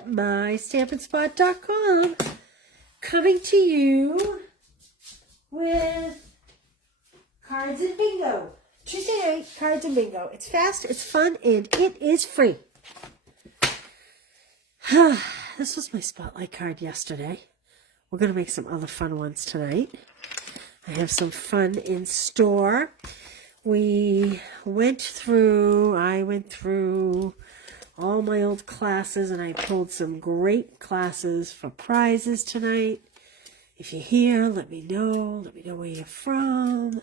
at mystampandspot.com, coming to you with cards and bingo. Tuesday night, cards and bingo. It's fast, it's fun, and it is free. This was my spotlight card yesterday. We're going to make some other fun ones tonight. I have some fun in store. I went through all my old classes, and I pulled some great classes for prizes tonight. If you're here, let me know. Let me know where you're from.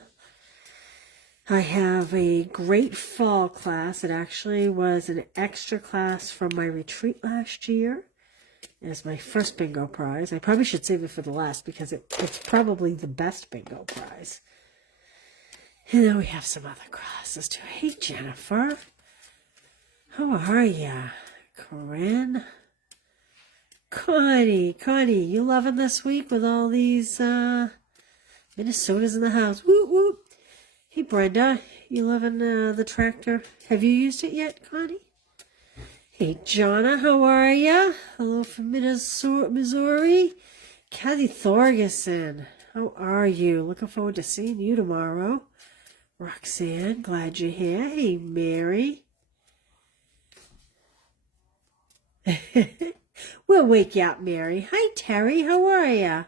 I have a great fall class. It actually was an extra class from my retreat last year as my first bingo prize. I probably should save it for the last because it's probably the best bingo prize. And then we have some other classes too. Hey, Jennifer. How are ya? Corinne? Connie, you loving this week with all these Minnesotas in the house? Whoop, whoop. Hey, Brenda, you loving the tractor? Have you used it yet, Connie? Hey, Jonna, how are ya? Hello from Missouri. Kathy Thorgerson, how are you? Looking forward to seeing you tomorrow. Roxanne, glad you're here. Hey, Mary. We'll wake you up, Mary. Hi, Terry. How are ya?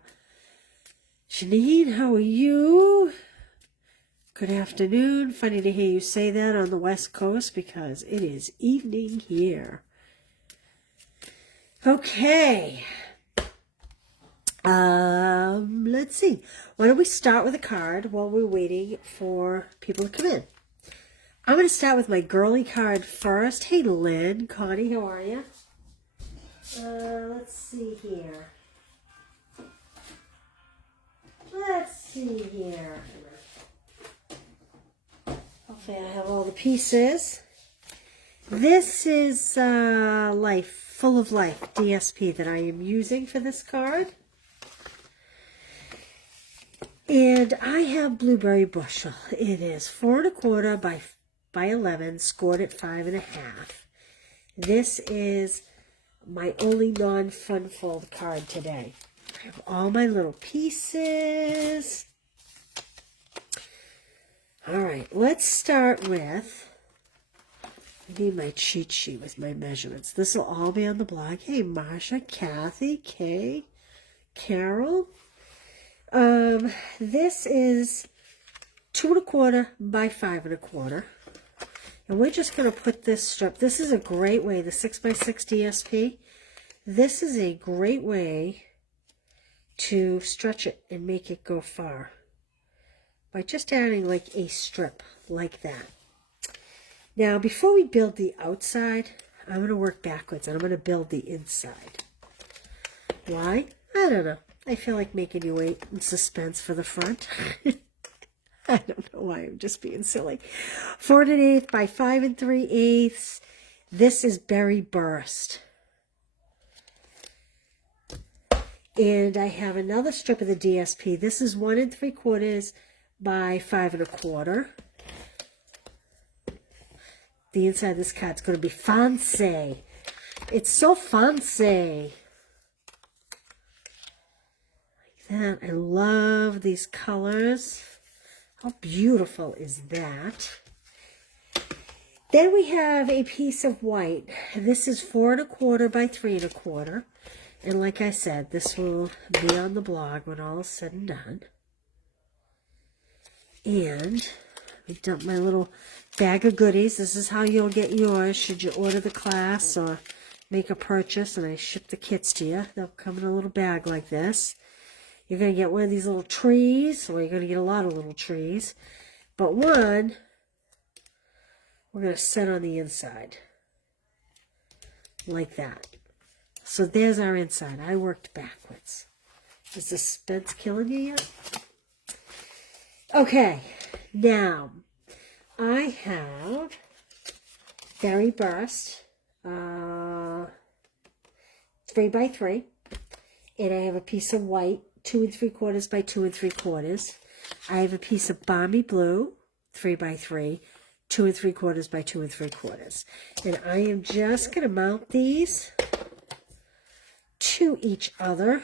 Janine, how are you? Good afternoon. Funny to hear you say that on the West Coast because it is evening here. Okay. Let's see. Why don't we start with a card while we're waiting for people to come in? I'm going to start with my girly card first. Hey, Lynn. Connie, how are you? Let's see here. Hopefully I have all the pieces. This is Life, Full of Life DSP that I am using for this card. And I have Blueberry Bushel. It is 4 1/4 by 11, scored at 5.5. This is my only non-fun fold card today. I have all my little pieces. All right, let's start with, I need my cheat sheet with my measurements. This will all be on the blog. Hey, Marsha, Kathy, Kay, Carol. This is 2 1/4 by 5 1/4. And we're just going to put this strip. This is a great way, the 6x6 DSP. This is a great way to stretch it and make it go far by just adding like a strip like that. Now, before we build the outside, I'm going to work backwards and I'm going to build the inside. Why? I don't know. I feel like making you wait in suspense for the front. I don't know why, I'm just being silly. 4 1/8 by 5 3/8. This is Berry Burst. And I have another strip of the DSP. This is 1 3/4 by 5 1/4. The inside of this card's going to be fancy. It's so fancy. Like that. I love these colors. How beautiful is that? Then we have a piece of white. This is 4 1/4 by 3 1/4. And like I said, this will be on the blog when all is said and done. And I dumped my little bag of goodies. This is how you'll get yours should you order the class or make a purchase and I ship the kits to you. They'll come in a little bag like this. You're going to get one of these little trees, or you're going to get a lot of little trees. But one, we're going to set on the inside. Like that. So there's our inside. I worked backwards. Is the suspense killing you yet? Okay. Now, I have Berry Burst 3x3. And I have a piece of white 2 3/4 by 2 3/4. I have a piece of Balmy Blue 3x3, 2 3/4 by 2 3/4. And I am just going to mount these to each other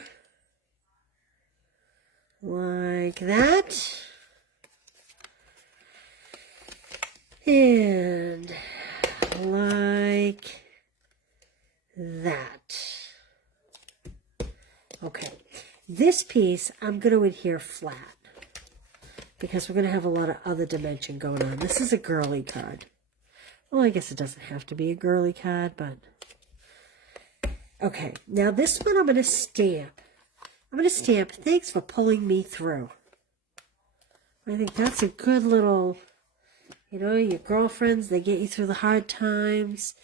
like that. And like that. Okay, this piece I'm going to adhere flat because we're going to have a lot of other dimension going on. This is a girly card. Well, I guess it doesn't have to be a girly card, but okay. Now this one I'm going to stamp. I'm going to stamp, thanks for pulling me through. I think that's a good little, you know, your girlfriends, they get you through the hard times.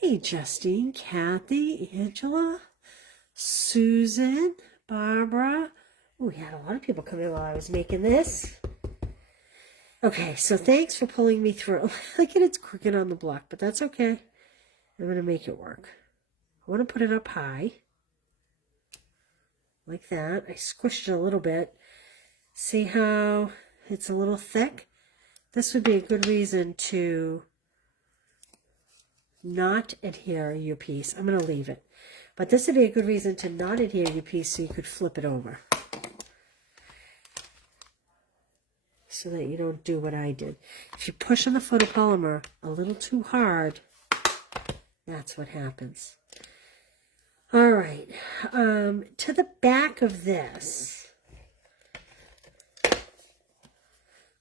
Hey, Justine, Kathy, Angela, Susan, Barbara. Oh, we had a lot of people come in while I was making this. Okay, so thanks for pulling me through. Look at it's crooked on the block, but that's okay. I'm going to make it work. I want to put it up high. Like that. I squished it a little bit. See how it's a little thick? This would be a good reason to not adhere your piece. I'm going to leave it. But this would be a good reason to not adhere your piece so you could flip it over. So that you don't do what I did. If you push on the photopolymer a little too hard, that's what happens. All right. To the back of this,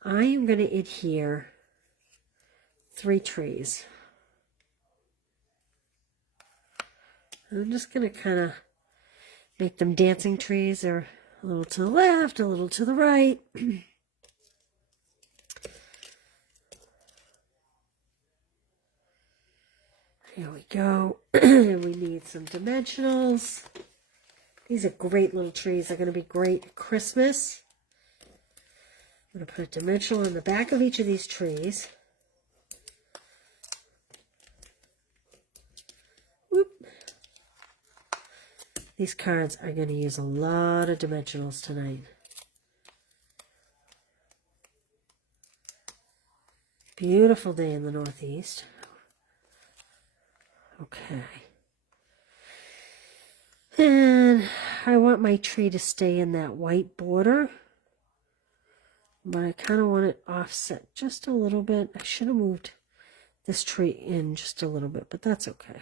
I am going to adhere 3 trees. I'm just going to kind of make them dancing trees. They're a little to the left, a little to the right. Here we go. And we need some dimensionals. These are great little trees. They're going to be great at Christmas. I'm going to put a dimensional in the back of each of these trees. Whoop. These cards are going to use a lot of dimensionals tonight. Beautiful day in the Northeast. Okay. And I want my tree to stay in that white border. But I kind of want it offset just a little bit. I should have moved this tree in just a little bit, but that's okay.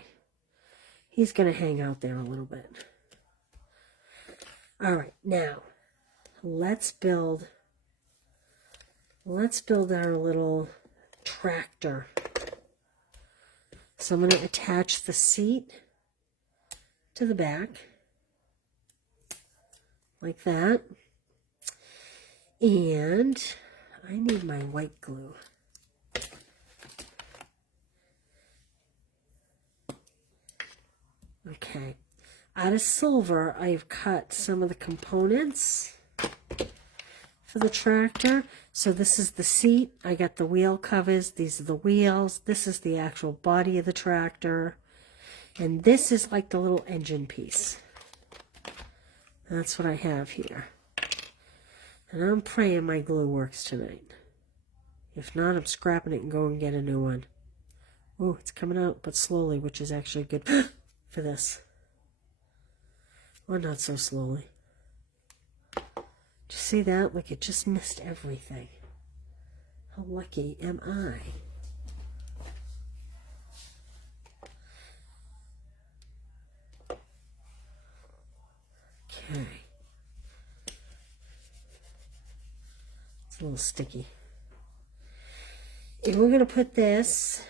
He's going to hang out there a little bit. All right, now let's build our little tractor. So I'm going to attach the seat to the back, like that. And I need my white glue. Okay. Out of silver, I've cut some of the components for the tractor. So this is the seat. I got the wheel covers. These are the wheels. This is the actual body of the tractor. And this is like the little engine piece. That's what I have here. And I'm praying my glue works tonight. If not, I'm scrapping it and going and get a new one. Oh, it's coming out, but slowly, which is actually good for this. Or not so slowly. Did you see that? Like it just missed everything. How lucky am I? Okay. It's a little sticky. And we're going to put this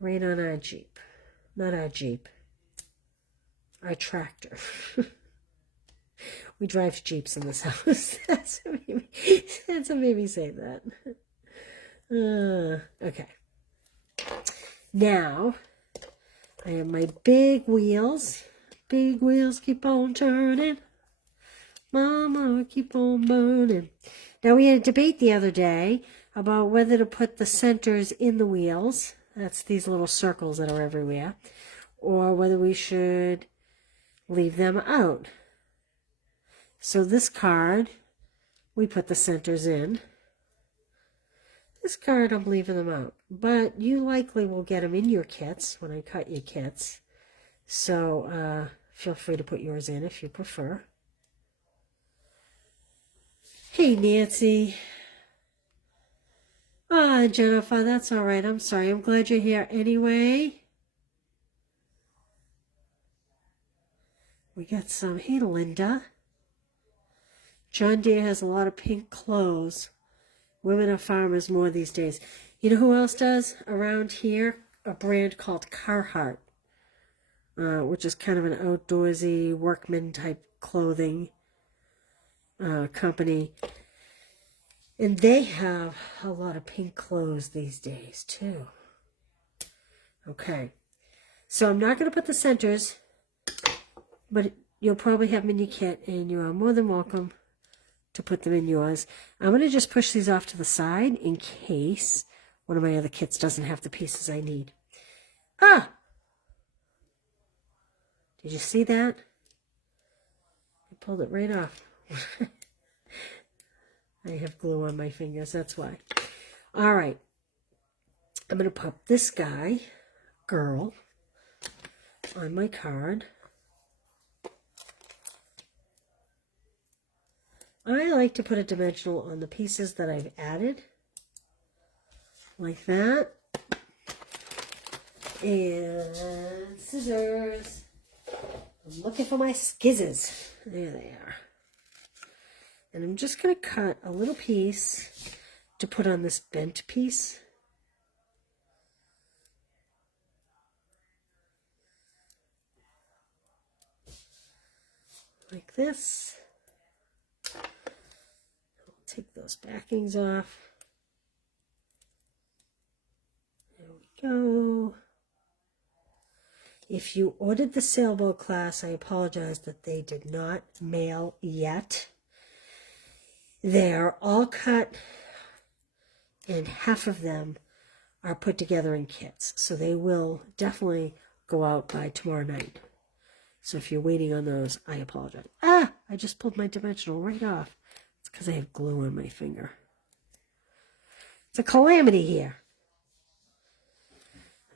right on our Jeep. Not our Jeep. Our tractor. We drive Jeeps in this house. That's what made me say that. Okay. Now, I have my big wheels. Big wheels keep on turning. Mama, keep on burning. Now, we had a debate the other day about whether to put the centers in the wheels. That's these little circles that are everywhere. Or whether we should leave them out. So this card, we put the centers in. This card, I'm leaving them out. But you likely will get them in your kits when I cut your kits. So Feel free to put yours in if you prefer. Hey, Nancy. Ah, Jennifer, that's all right. I'm sorry. I'm glad you're here anyway. We got some. Hey, Linda. John Deere has a lot of pink clothes. Women are farmers more these days. You know who else does around here? A brand called Carhartt, which is kind of an outdoorsy workman type clothing company. And they have a lot of pink clothes these days too. Okay. So I'm not going to put the centers, but you'll probably have them in your kit, and you are more than welcome to put them in yours. I'm going to just push these off to the side in case one of my other kits doesn't have the pieces I need. Ah! Did you see that? I pulled it right off. I have glue on my fingers, that's why. All right. I'm going to pop this guy, girl, on my card. I like to put a dimensional on the pieces that I've added, like that. And scissors. I'm looking for my skizzes. There they are. And I'm just going to cut a little piece to put on this bent piece. Like this. I'll take those backings off. There we go. If you ordered the sailboat class, I apologize that they did not mail yet. They're all cut, and half of them are put together in kits. So they will definitely go out by tomorrow night. So if you're waiting on those, I apologize. Ah! I just pulled my dimensional right off. It's because I have glue on my finger. It's a calamity here.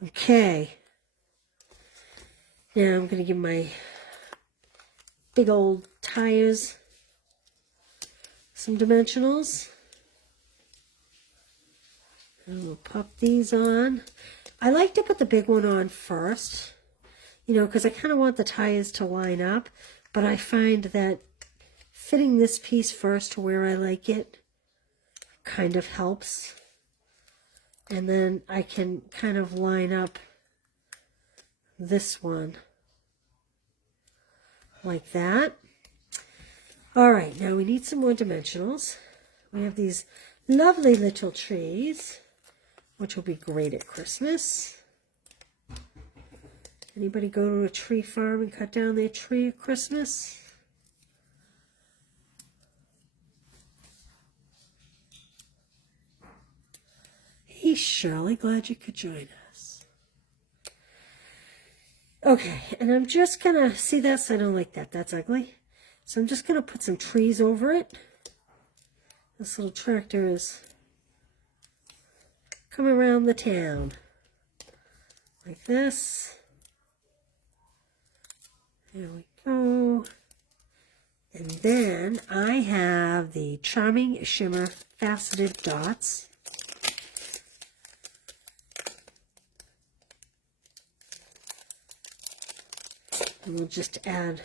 Okay. Now I'm going to give my big old tires some dimensionals. And we'll pop these on. I like to put the big one on first, you know, because I kind of want the tires to line up, but I find that fitting this piece first to where I like it kind of helps. And then I can kind of line up this one like that. All right, now we need some more dimensionals. We have these lovely little trees, which will be great at Christmas. Anybody go to a tree farm and cut down their tree at Christmas? Hey, Shirley, glad you could join us. Okay, and I'm just gonna, see this? I don't like that, that's ugly. So I'm just gonna put some trees over it. This little tractor is coming around the town. Like this. There we go. And then I have the Charming Shimmer Faceted Dots. And we'll just add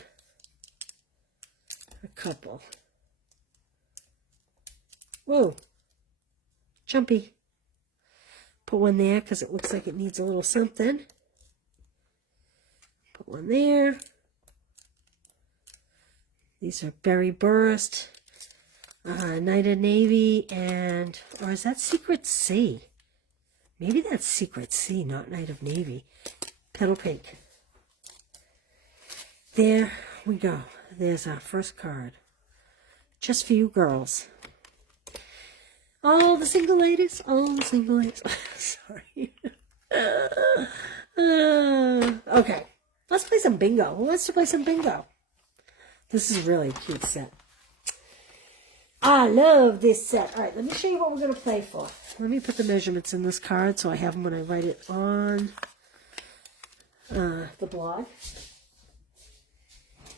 a couple. Whoa, jumpy. Put one there because it looks like it needs a little something. Put one there. These are Berry Burst, Night of Navy, and, or is that Secret Sea? Maybe that's Secret Sea, not Night of Navy. Petal Pink. There we go. There's our first card. Just for you girls. All the single ladies. All the single ladies. Sorry. Okay. Let's play some bingo. Who wants to play some bingo? This is really a cute set. I love this set. All right, let me show you what we're going to play for. Let me put the measurements in this card so I have them when I write it on the blog.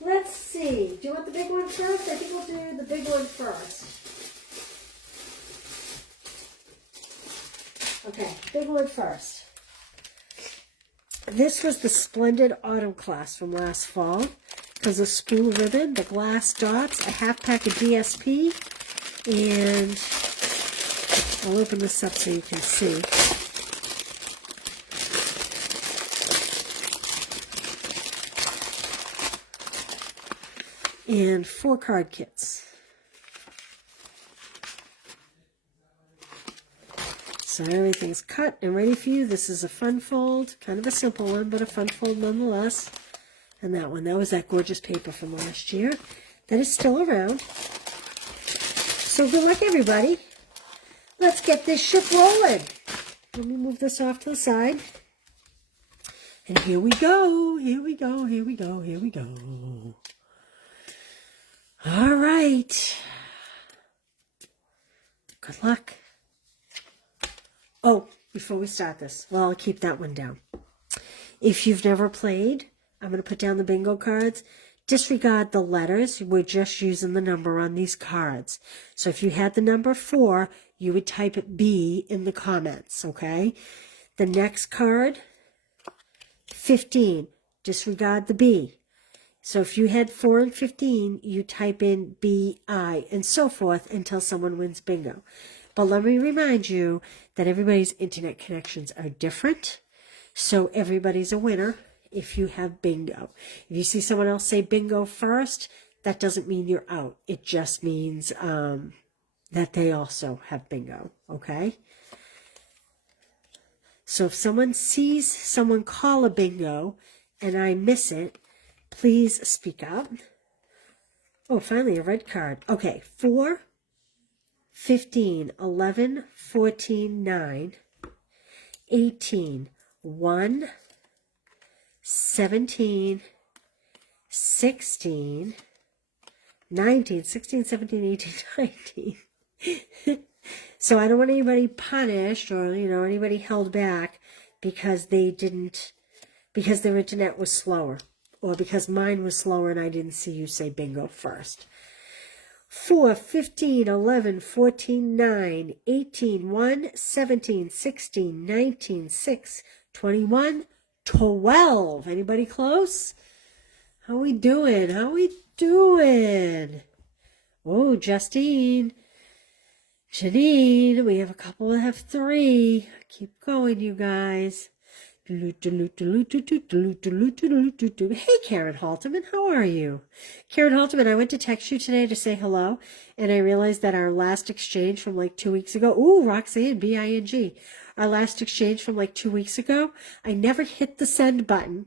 Let's see. Do you want the big one first? I think we'll do the big one first. Okay, big one first. This was the Splendid Autumn Class from last fall. Because of spool ribbon, the glass dots, a half pack of DSP, and I'll open this up so you can see. And 4 card kits. So everything's cut and ready for you. This is a fun fold, kind of a simple one, but a fun fold nonetheless. And that one, that was that gorgeous paper from last year. That is still around. So good luck, everybody. Let's get this ship rolling. Let me move this off to the side. And here we go. Here we go. Here we go. Here we go. All right. Good luck. Oh, before we start this, well, I'll keep that one down. If you've never played, I'm going to put down the bingo cards. Disregard the letters. We're just using the number on these cards. So if you had the number 4, you would type B in the comments, okay? The next card, 15. Disregard the B. So if you had 4 and 15, you type in BI and so forth until someone wins bingo. But let me remind you that everybody's internet connections are different. So everybody's a winner if you have bingo. If you see someone else say bingo first, that doesn't mean you're out. It just means that they also have bingo, okay? So if someone sees someone call a bingo and I miss it, please speak up. Oh, finally a red card. Okay, 4, 15, 11, 14, 9, 18, 1, 17, 16, 19, 16, 17, 18, 19. So I don't want anybody punished or, anybody held back because they didn't, because their internet was slower or because mine was slower and I didn't see you say bingo first. 4, 15, 11, 14, 9, 18, 1, 17, 16, 19, 6, 21, 12. Anybody close? How we doing? How we doing? Oh, Justine. Janine. We have a couple that have 3. Keep going, you guys. Hey, Karen Halterman, how are you? Karen Halterman, I went to text you today to say hello, and I realized that our last exchange from like 2 weeks ago, ooh, Roxanne, B-I-N-G, our last exchange from like 2 weeks ago, I never hit the send button.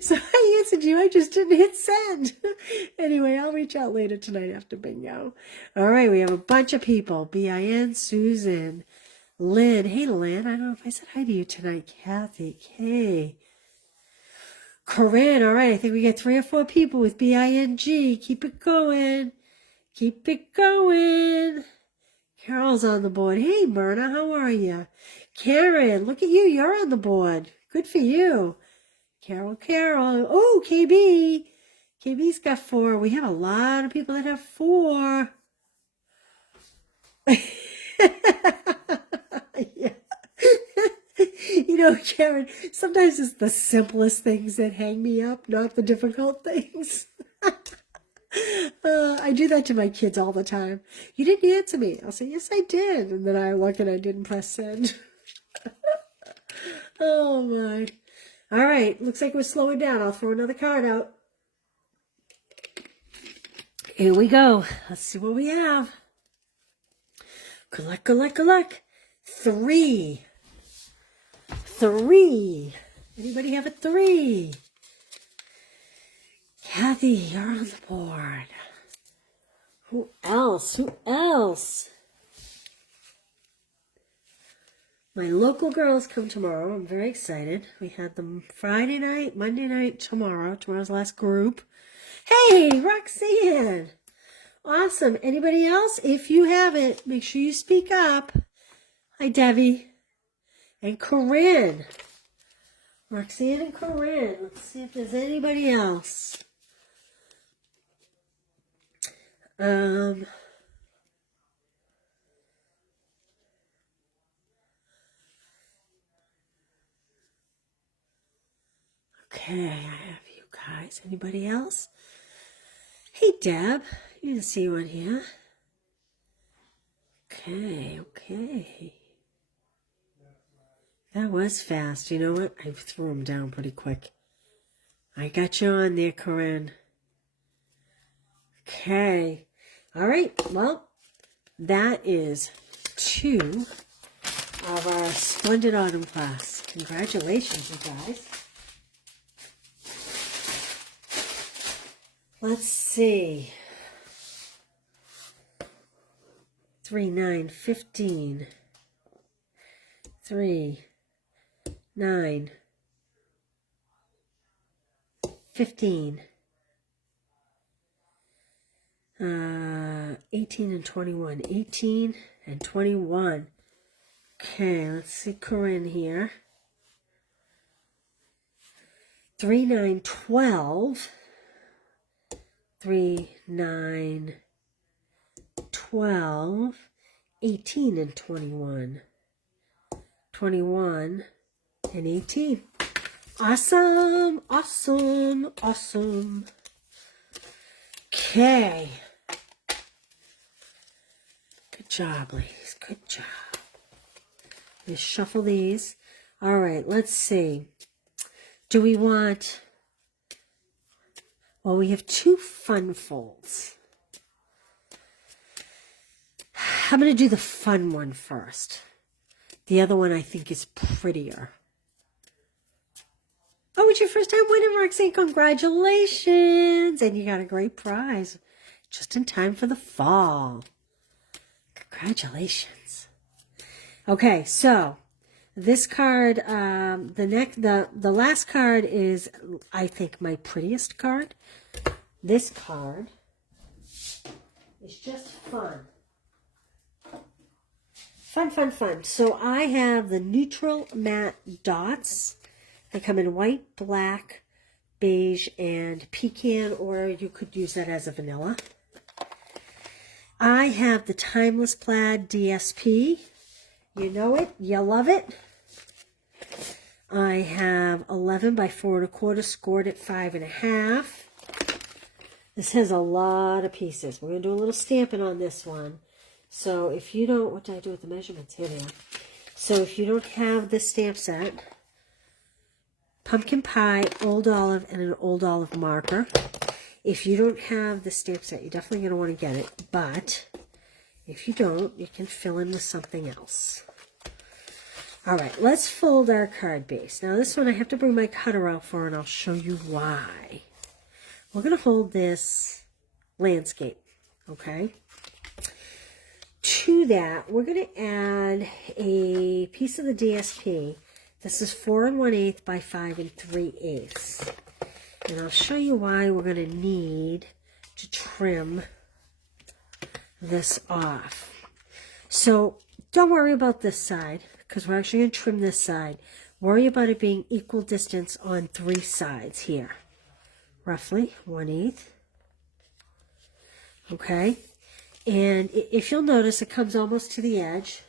So I answered you, I just didn't hit send. Anyway, I'll reach out later tonight after bingo. All right, we have a bunch of people. B-I-N, Susan, Lynn. Hey, Lynn, I don't know if I said hi to you tonight. Kathy, Kay. Corinne, all right, I think we get 3 or 4 people with B-I-N-G. Keep it going. Keep it going. Carol's on the board. Hey, Myrna, how are you? Karen, look at you. You're on the board. Good for you. Carol. Oh, KB. KB's got 4. We have a lot of people that have 4. Yeah. Karen, sometimes it's the simplest things that hang me up, not the difficult things. I do that to my kids all the time. You didn't answer me. I'll say, yes, I did. And then I look and I didn't press send. Oh, my. All right. Looks like we're slowing down. I'll throw another card out. Here we go. Let's see what we have. Good luck, good luck, good luck. 3. 3. Anybody have a 3? Kathy, you're on the board. Who else? Who else? My local girls come tomorrow. I'm very excited. We had them Friday night, Monday night, tomorrow. Tomorrow's last group. Hey, Roxanne. Awesome. Anybody else? If you haven't, make sure you speak up. Hi, Debbie. And Corinne. Roxanne and Corinne. Let's see if there's anybody else. Okay, I have you guys. Anybody else? Hey, Deb. You didn't see one here. Okay, okay. That was fast. You know what? I threw them down pretty quick. I got you on there, Corinne. Okay. All right. Well, that is 2 of our Splendid Autumn class. Congratulations, you guys. Let's see. 3, 9, 15. 3, 9, 15. 18 and 21. 18 and 21. Okay, let's see Corinne here. 3, 9, 12. 3, 9, 12. 18 and 21. 21 and 18. Awesome, awesome, awesome. Okay. Good job, ladies. Good job. Let's shuffle these. All right, let's see. Do we want... Well, we have 2 fun folds. I'm going to do the fun one first. The other one I think is prettier. Oh, it's your first time winning, Roxanne. Congratulations. And you got a great prize. Just in time for the fall. Congratulations. Okay, so this card, the last card is, I think, my prettiest card. This card is just fun. Fun, fun, fun. So I have the neutral matte dots. They come in white, black, beige, and pecan, or you could use that as a vanilla. I have the Timeless Plaid DSP. You know it. You love it. I have 11 by 4 1/4 scored at 5.5. This has a lot of pieces. We're going to do a little stamping on this one. So if you don't, what did I do with the measurements? Here they are. So if you don't have this stamp set, pumpkin pie, old olive, and an old olive marker. If you don't have the stamp set, you're definitely going to want to get it. But if you don't, you can fill in with something else. All right, let's fold our card base. Now this one I have to bring my cutter out for, and I'll show you why. We're going to hold this landscape, okay? To that, we're going to add a piece of the DSP. This is 4 1/8 by 5 3/8. And I'll show you why we're going to need to trim this off. So don't worry about this side, because we're actually going to trim this side. Worry about it being equal distance on 3 sides here. Roughly 1/8. Okay. And if you'll notice, it comes almost to the edge.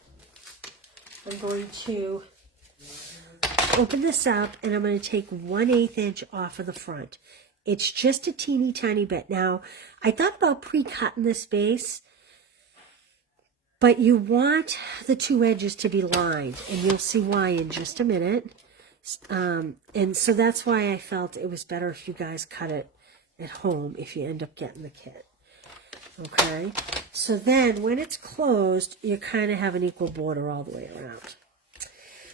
I'm going to open this up, and I'm going to take 1/8 inch off of the front. It's just a teeny tiny bit. Now, I thought about pre-cutting this base, but you want the 2 edges to be lined, and you'll see why in just a minute. And so that's why I felt it was better if you guys cut it at home if you end up getting the kit. Okay, so then when it's closed, you kind of have an equal border all the way around.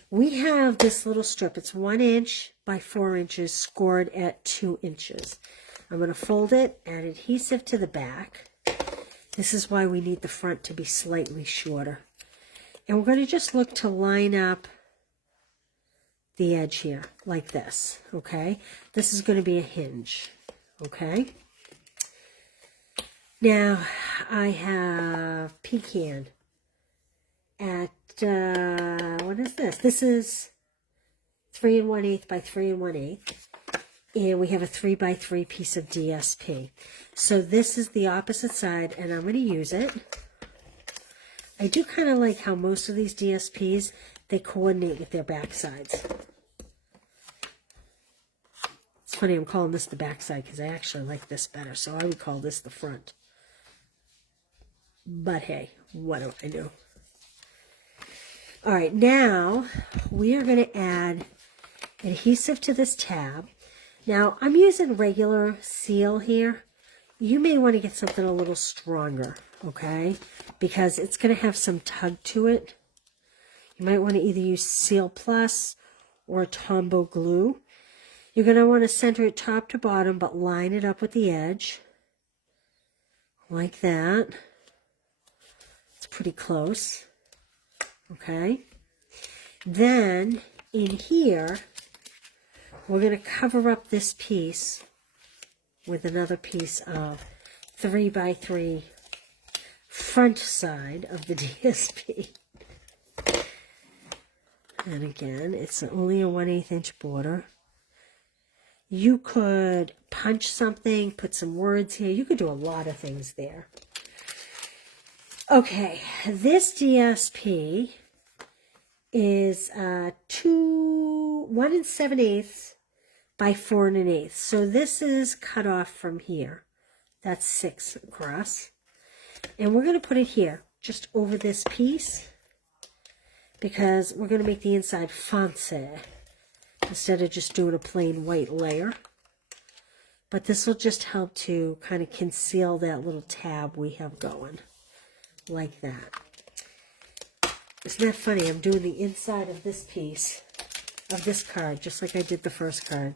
We have this little strip. It's 1 inch by 4 inches, scored at 2 inches. I'm going to fold it, add adhesive to the back. This is why we need the front to be slightly shorter. And we're going to just look to line up the edge here, like this, okay? This is going to be a hinge, okay? Now, I have pecan at, what is this? This is 3 1/8 by 3 1/8. And we have a 3 by 3 piece of DSP. So this is the opposite side, and I'm going to use it. I do kind of like how most of these DSPs, they coordinate with their back sides. It's funny, I'm calling this the back side because I actually like this better. So I would call this the front. But hey, what do I know? All right, now we are going to add adhesive to this tab. Now, I'm using regular seal here. You may want to get something a little stronger, okay? Because it's going to have some tug to it. You might want to either use Seal Plus or Tombow glue. You're going to want to center it top to bottom, but line it up with the edge. Like that. It's pretty close. Okay? Then, in here, we're going to cover up this piece with another piece of 3 by 3 front side of the DSP. And again, it's only a 1/8 inch border. You could punch something, put some words here. You could do a lot of things there. Okay, this DSP is 1 7/8 by 4 1/8. So this is cut off from here. That's 6 across. And we're going to put it here, just over this piece, because we're going to make the inside fancy instead of just doing a plain white layer. But this will just help to kind of conceal that little tab we have going, like that. Isn't that funny? I'm doing the inside of this piece of this card, just like I did the first card.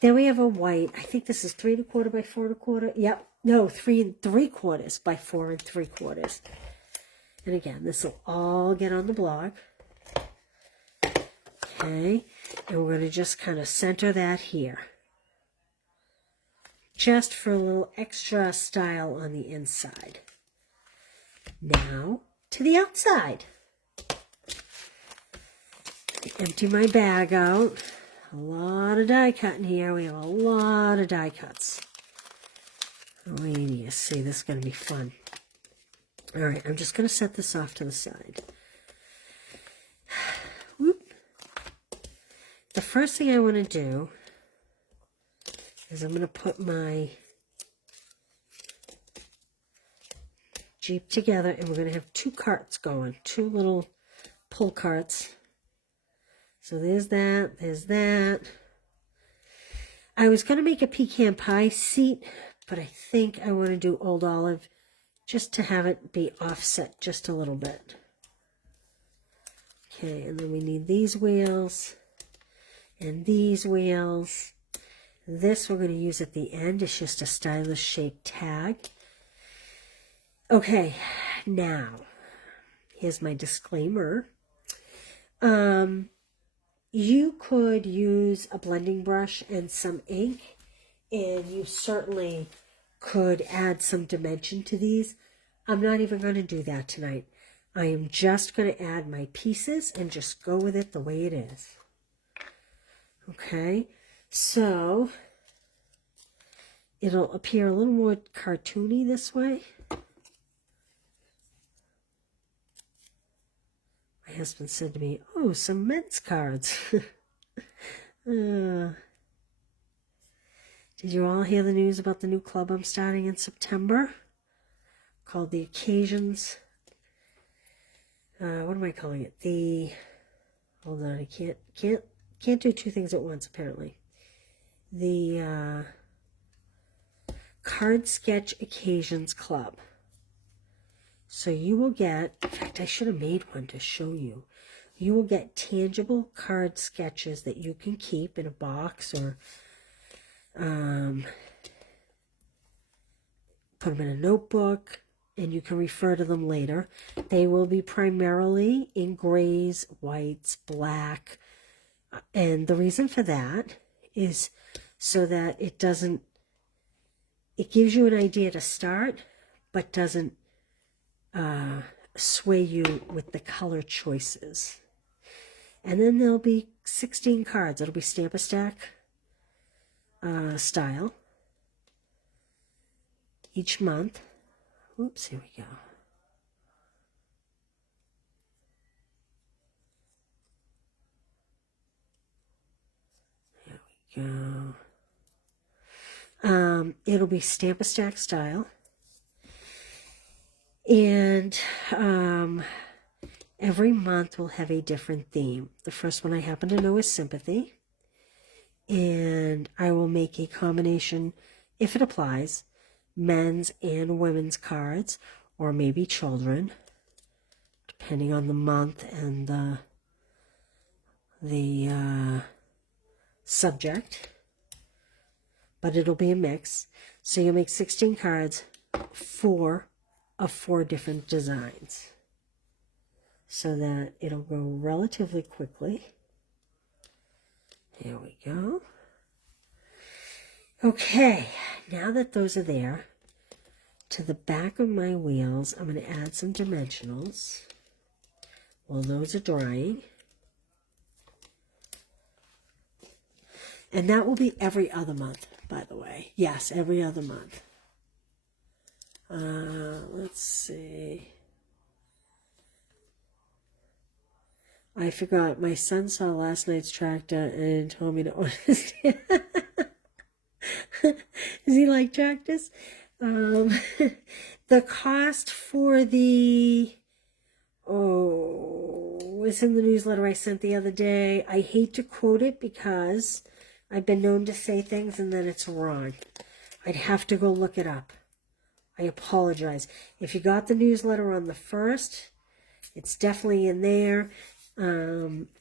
Then we have a white. I think this is 3 1/4 by 4 1/4. Yep. No, 3 3/4 by 4 3/4. And again, this will all get on the blog. Okay. And we're going to just kind of center that here. Just for a little extra style on the inside. Now, to the outside. Empty my bag out. A lot of die cutting here. We have a lot of die cuts. Oh, you see, this is going to be fun. All right, I'm just going to set this off to the side. Whoop. The first thing I want to do is I'm going to put my Jeep together, and we're going to have 2 carts going, 2 little pull carts. So there's that, there's that. I was going to make a pecan pie seat, but I think I want to do Old Olive just to have it be offset just a little bit. Okay, and then we need these wheels and these wheels. This we're going to use at the end. It's just a stylish shaped tag. Okay, now, here's my disclaimer. You could use a blending brush and some ink, and you certainly could add some dimension to these. I'm not even going to do that tonight. I am just going to add my pieces and just go with it the way it is. Okay, so it'll appear a little more cartoony this way. My husband said to me, "Oh, some Mets cards." Did you all hear the news about the new club I'm starting in September? Called The Occasions. What am I calling it? Hold on, I can't do 2 things at once, apparently. The Card Sketch Occasions Club. So you will get, in fact, I should have made one to show you. You will get tangible card sketches that you can keep in a box or put them in a notebook, and you can refer to them later. They will be primarily in grays, whites, black, and the reason for that is so that it gives you an idea to start, but doesn't sway you with the color choices. And then there'll be 16 cards. It'll be Stamp-A-Stack style each month. Oops, here we go. There we go. It'll be Stamp-A-Stack style. And every month will have a different theme. The first one I happen to know is sympathy. And I will make a combination, if it applies, men's and women's cards, or maybe children, depending on the month and the subject. But it'll be a mix. So you'll make 16 cards, 4 of 4 different designs, so that it'll go relatively quickly. There we go. Okay, now that those are there, to the back of my wheels, I'm going to add some dimensionals while those are drying. And that will be every other month, by the way. Yes, every other month. Let's see. I forgot. My son saw last night's tractor and told me to order this. Does he like tractors? The cost for the, was in the newsletter I sent the other day. I hate to quote it because I've been known to say things and then it's wrong. I'd have to go look it up. I apologize. If you got the newsletter on the 1st, it's definitely in there.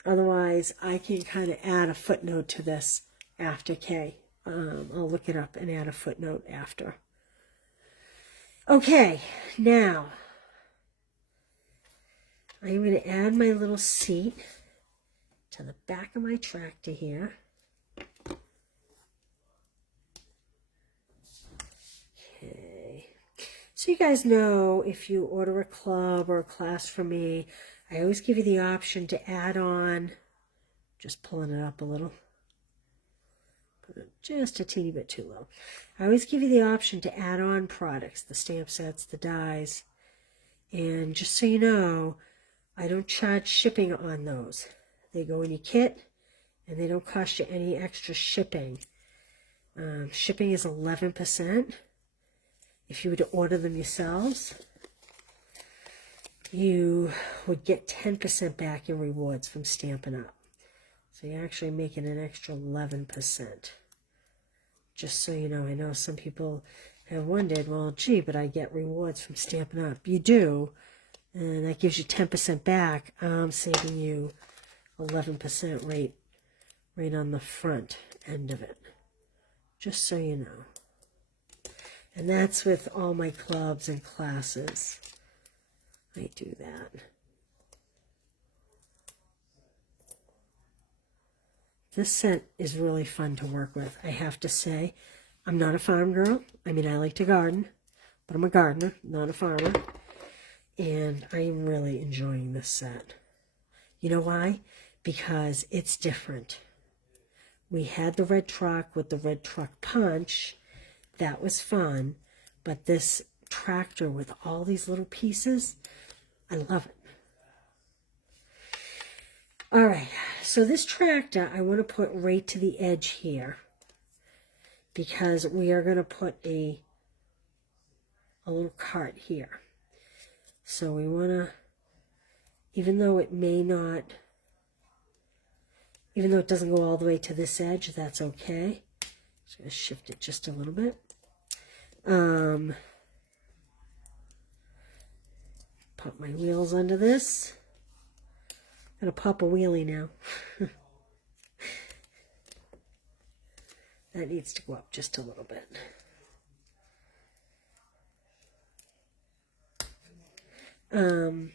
Otherwise, I can kind of add a footnote to this after K. I'll look it up and add a footnote after. Okay, now I'm going to add my little seat to the back of my tractor here. Okay. So you guys know, if you order a club or a class from me, I always give you the option to add on, just pulling it up a little, put it just a teeny bit too low. I always give you the option to add on products, the stamp sets, the dies, and just so you know, I don't charge shipping on those. They go in your kit, and they don't cost you any extra shipping. Shipping is 11%. If you were to order them yourselves, you would get 10% back in rewards from Stampin' Up. So you're actually making an extra 11%. Just so you know, I know some people have wondered, well, gee, but I get rewards from Stampin' Up. You do, and that gives you 10% back. I'm saving you 11% right on the front end of it. Just so you know. And that's with all my clubs and classes. I do that. This set is really fun to work with, I have to say. I'm not a farm girl. I mean, I like to garden, but I'm a gardener, not a farmer. And I'm really enjoying this set. You know why? Because it's different. We had the red truck with the red truck punch. That was fun. But this tractor with all these little pieces, I love it. All right, so this tractor I want to put right to the edge here, because we are going to put a little cart here. So we want to, even though it doesn't go all the way to this edge, that's okay. Just going to shift it just a little bit. Pop my wheels under this. I'm going to pop a wheelie now. That needs to go up just a little bit. I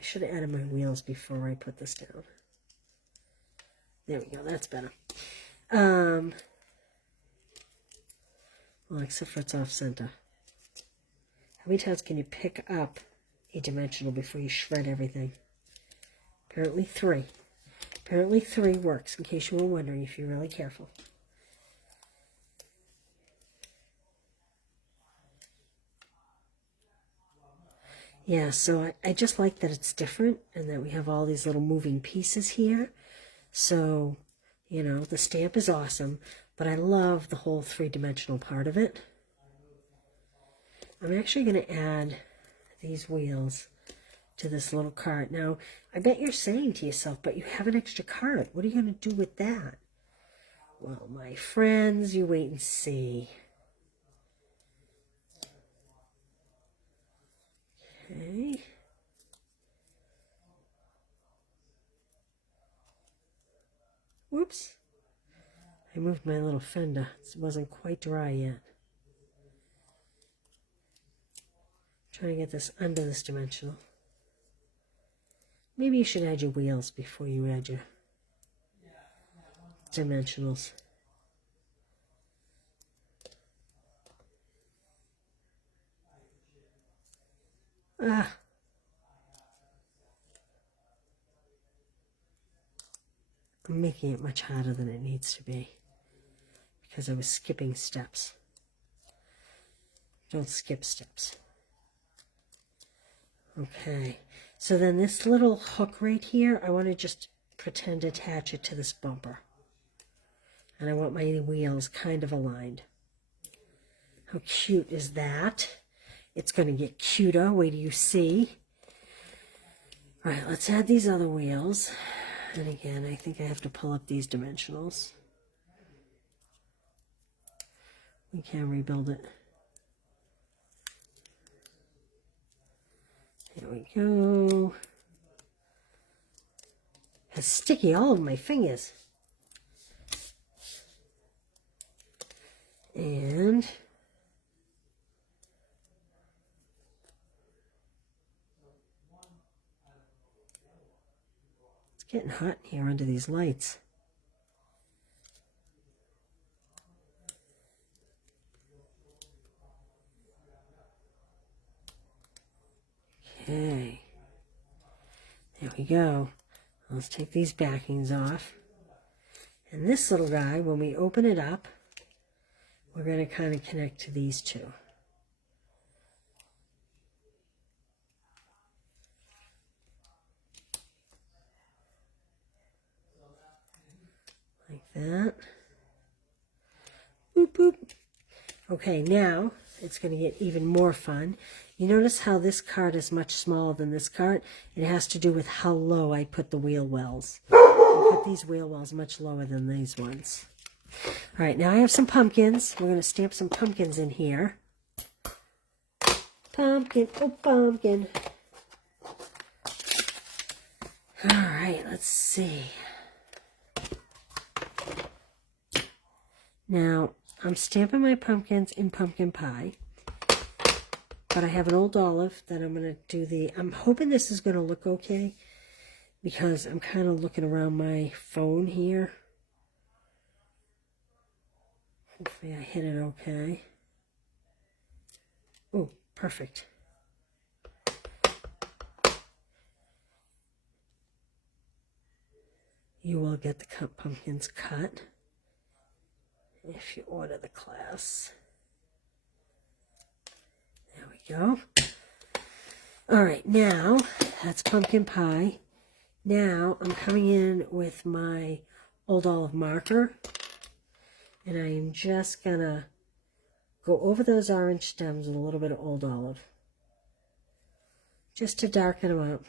should have added my wheels before I put this down. There we go, that's better. Well, except for it's off center. How many times can you pick up a dimensional before you shred everything. Apparently 3. Apparently 3 works, in case you were wondering, if you're really careful. Yeah, so I just like that it's different and that we have all these little moving pieces here. So, you know, the stamp is awesome, but I love the whole 3-dimensional part of it. I'm actually going to add these wheels to this little card. Now, I bet you're saying to yourself, but you have an extra card. What are you going to do with that? Well, my friends, you wait and see. Okay. Whoops. I moved my little fender. It wasn't quite dry yet. Trying to get this under this dimensional. Maybe you should add your wheels before you add your dimensionals. Ah. I'm making it much harder than it needs to be because I was skipping steps. Don't skip steps. Okay, so then this little hook right here, I want to just pretend to attach it to this bumper. And I want my wheels kind of aligned. How cute is that? It's going to get cuter. Wait till you see. All right, let's add these other wheels. And again, I think I have to pull up these dimensionals. We can rebuild it. There we go. It's sticky all over my fingers. And it's getting hot in here under these lights. Okay, there we go. Let's take these backings off. And this little guy, when we open it up, we're going to kind of connect to these two. Like that. Boop, boop. Okay, now it's going to get even more fun. You notice how this card is much smaller than this card? It has to do with how low I put the wheel wells. I put these wheel wells much lower than these ones. All right, now I have some pumpkins. We're going to stamp some pumpkins in here. Pumpkin, oh pumpkin. All right, let's see. Now, I'm stamping my pumpkins in pumpkin pie. But I have an old olive that I'm going to do the... I'm hoping this is going to look okay because I'm kind of looking around my phone here. Hopefully I hit it okay. Oh, perfect. You will get the pumpkins cut if you order the class. There we go. All right, now that's pumpkin pie. Now I'm coming in with my old olive marker, and I am just gonna go over those orange stems with a little bit of old olive, just to darken them up.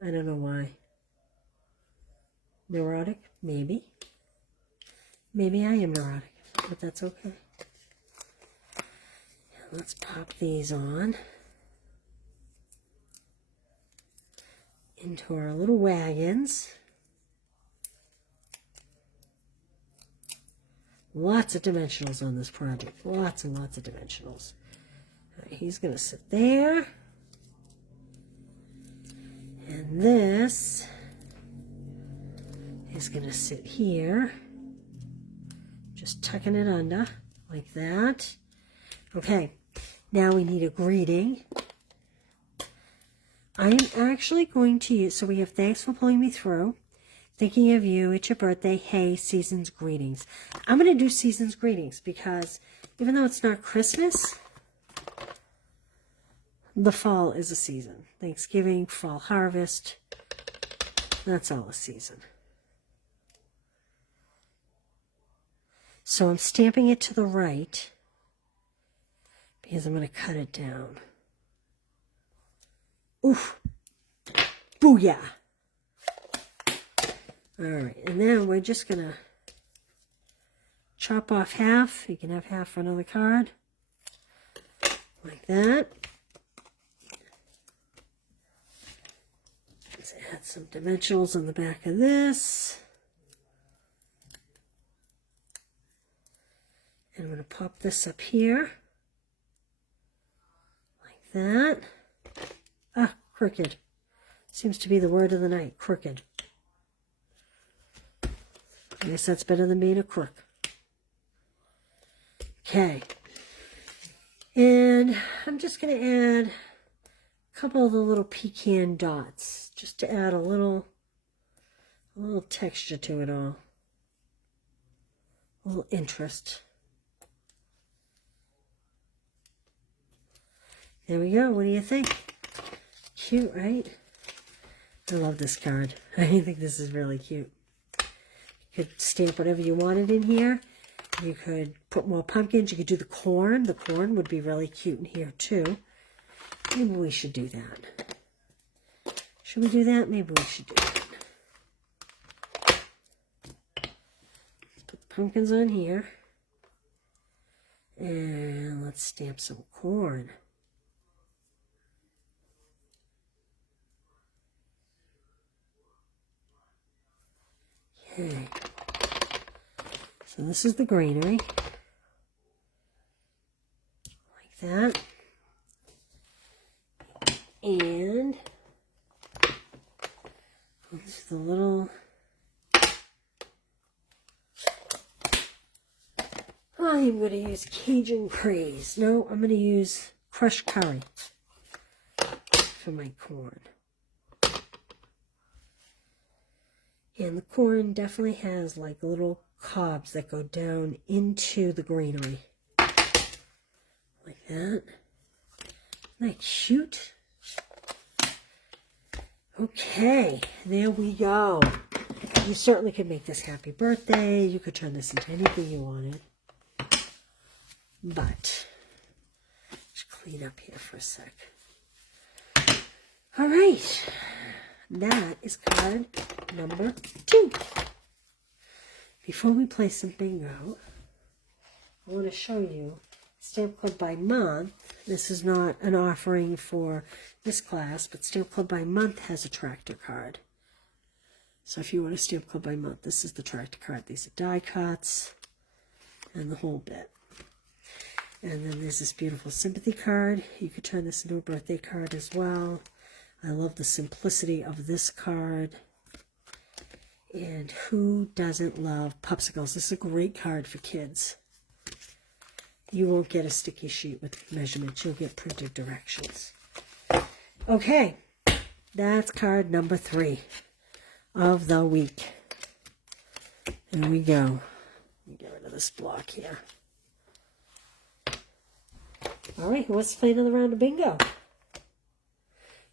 I don't know why. Neurotic? Maybe. Maybe I am neurotic, but that's okay. Let's pop these on into our little wagons. Lots of dimensionals on this project. Lots and lots of dimensionals. All right, he's going to sit there. And this is going to sit here. Just tucking it under like that. Okay, Now we need a greeting. I am actually going to use, so we have thanks for pulling me through. Thinking of you, it's your birthday, hey, season's greetings. I'm going to do season's greetings because even though it's not Christmas, the fall is a season. Thanksgiving, fall harvest, that's all a season. So I'm stamping it to the right because I'm going to cut it down. Oof. Booyah. All right, and then we're just going to chop off half. You can have half for another card. Like that. Let's add some dimensionals on the back of this. And I'm going to pop this up here. Like that. Ah, crooked. Seems to be the word of the night, crooked. I guess that's better than being a crook. Okay. And I'm just going to add a couple of the little pecan dots just to add a little texture to it all. A little interest. There we go. What do you think? Cute, right? I love this card. I think this is really cute. You could stamp whatever you wanted in here. You could put more pumpkins. You could do the corn. The corn would be really cute in here too. Maybe we should do that. Should we do that? Maybe we should do that. Put the pumpkins on here. And let's stamp some corn. Okay. So this is the greenery. Like that. And this is the little, I'm going to use Cajun Praise. No, I'm going to use crushed curry for my corn. And the corn definitely has like little cobs that go down into the greenery. Like that. Isn't that cute? Okay, there we go. You certainly could make this happy birthday. You could turn this into anything you wanted. But, just clean up here for a sec. All right. That is card number 2. Before we play some bingo, I want to show you Stamp Club by Month. This is not an offering for this class, but Stamp Club by Month has a tractor card. So if you want a Stamp Club by Month, this is the tractor card. These are die cuts and the whole bit. And then there's this beautiful sympathy card. You could turn this into a birthday card as well. I love the simplicity of this card. And who doesn't love popsicles? This is a great card for kids. You won't get a sticky sheet with measurements. You'll get printed directions. Okay, that's card number 3 of the week. There we go. Let me get rid of this block here. All right, who wants to play another round of bingo?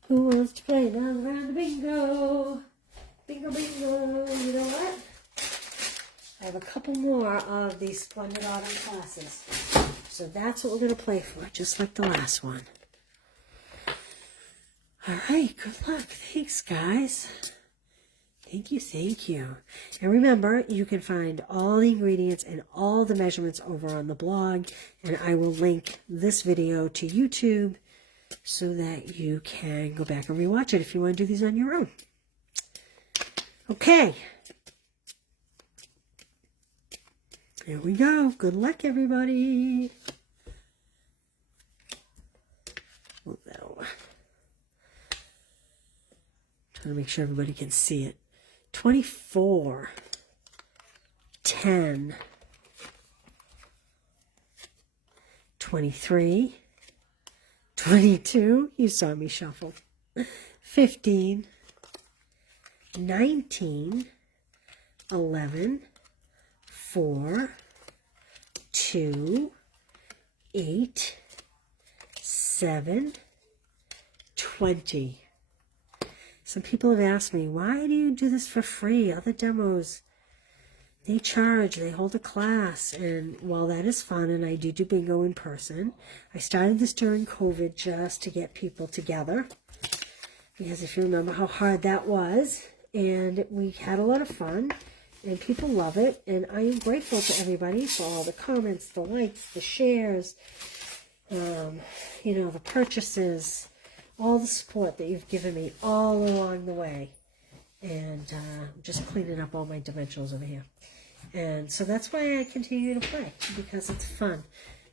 Who wants to play another round of bingo? Bingo, bingo. You know what? I have a couple more of these Splendid Autumn classes. So that's what we're going to play for, just like the last one. All right, good luck. Thanks, guys. Thank you, thank you. And remember, you can find all the ingredients and all the measurements over on the blog. And I will link this video to YouTube so that you can go back and rewatch it if you want to do these on your own. Okay. There we go. Good luck, everybody. Move that over. Trying to make sure everybody can see it. 24, 10, 23, 22, you saw me shuffle. 15, 19, 11, 4, 2, 8, 7, 20. Some people have asked me, why do you do this for free? Other demos, they charge, they hold a class, and while that is fun, and I do bingo in person, I started this during COVID just to get people together, because if you remember how hard that was, and we had a lot of fun, and people love it, and I am grateful to everybody for all the comments, the likes, the shares, you know, the purchases, all the support that you've given me all along the way. And I'm just cleaning up all my dimensionals over here. And so that's why I continue to play, because it's fun.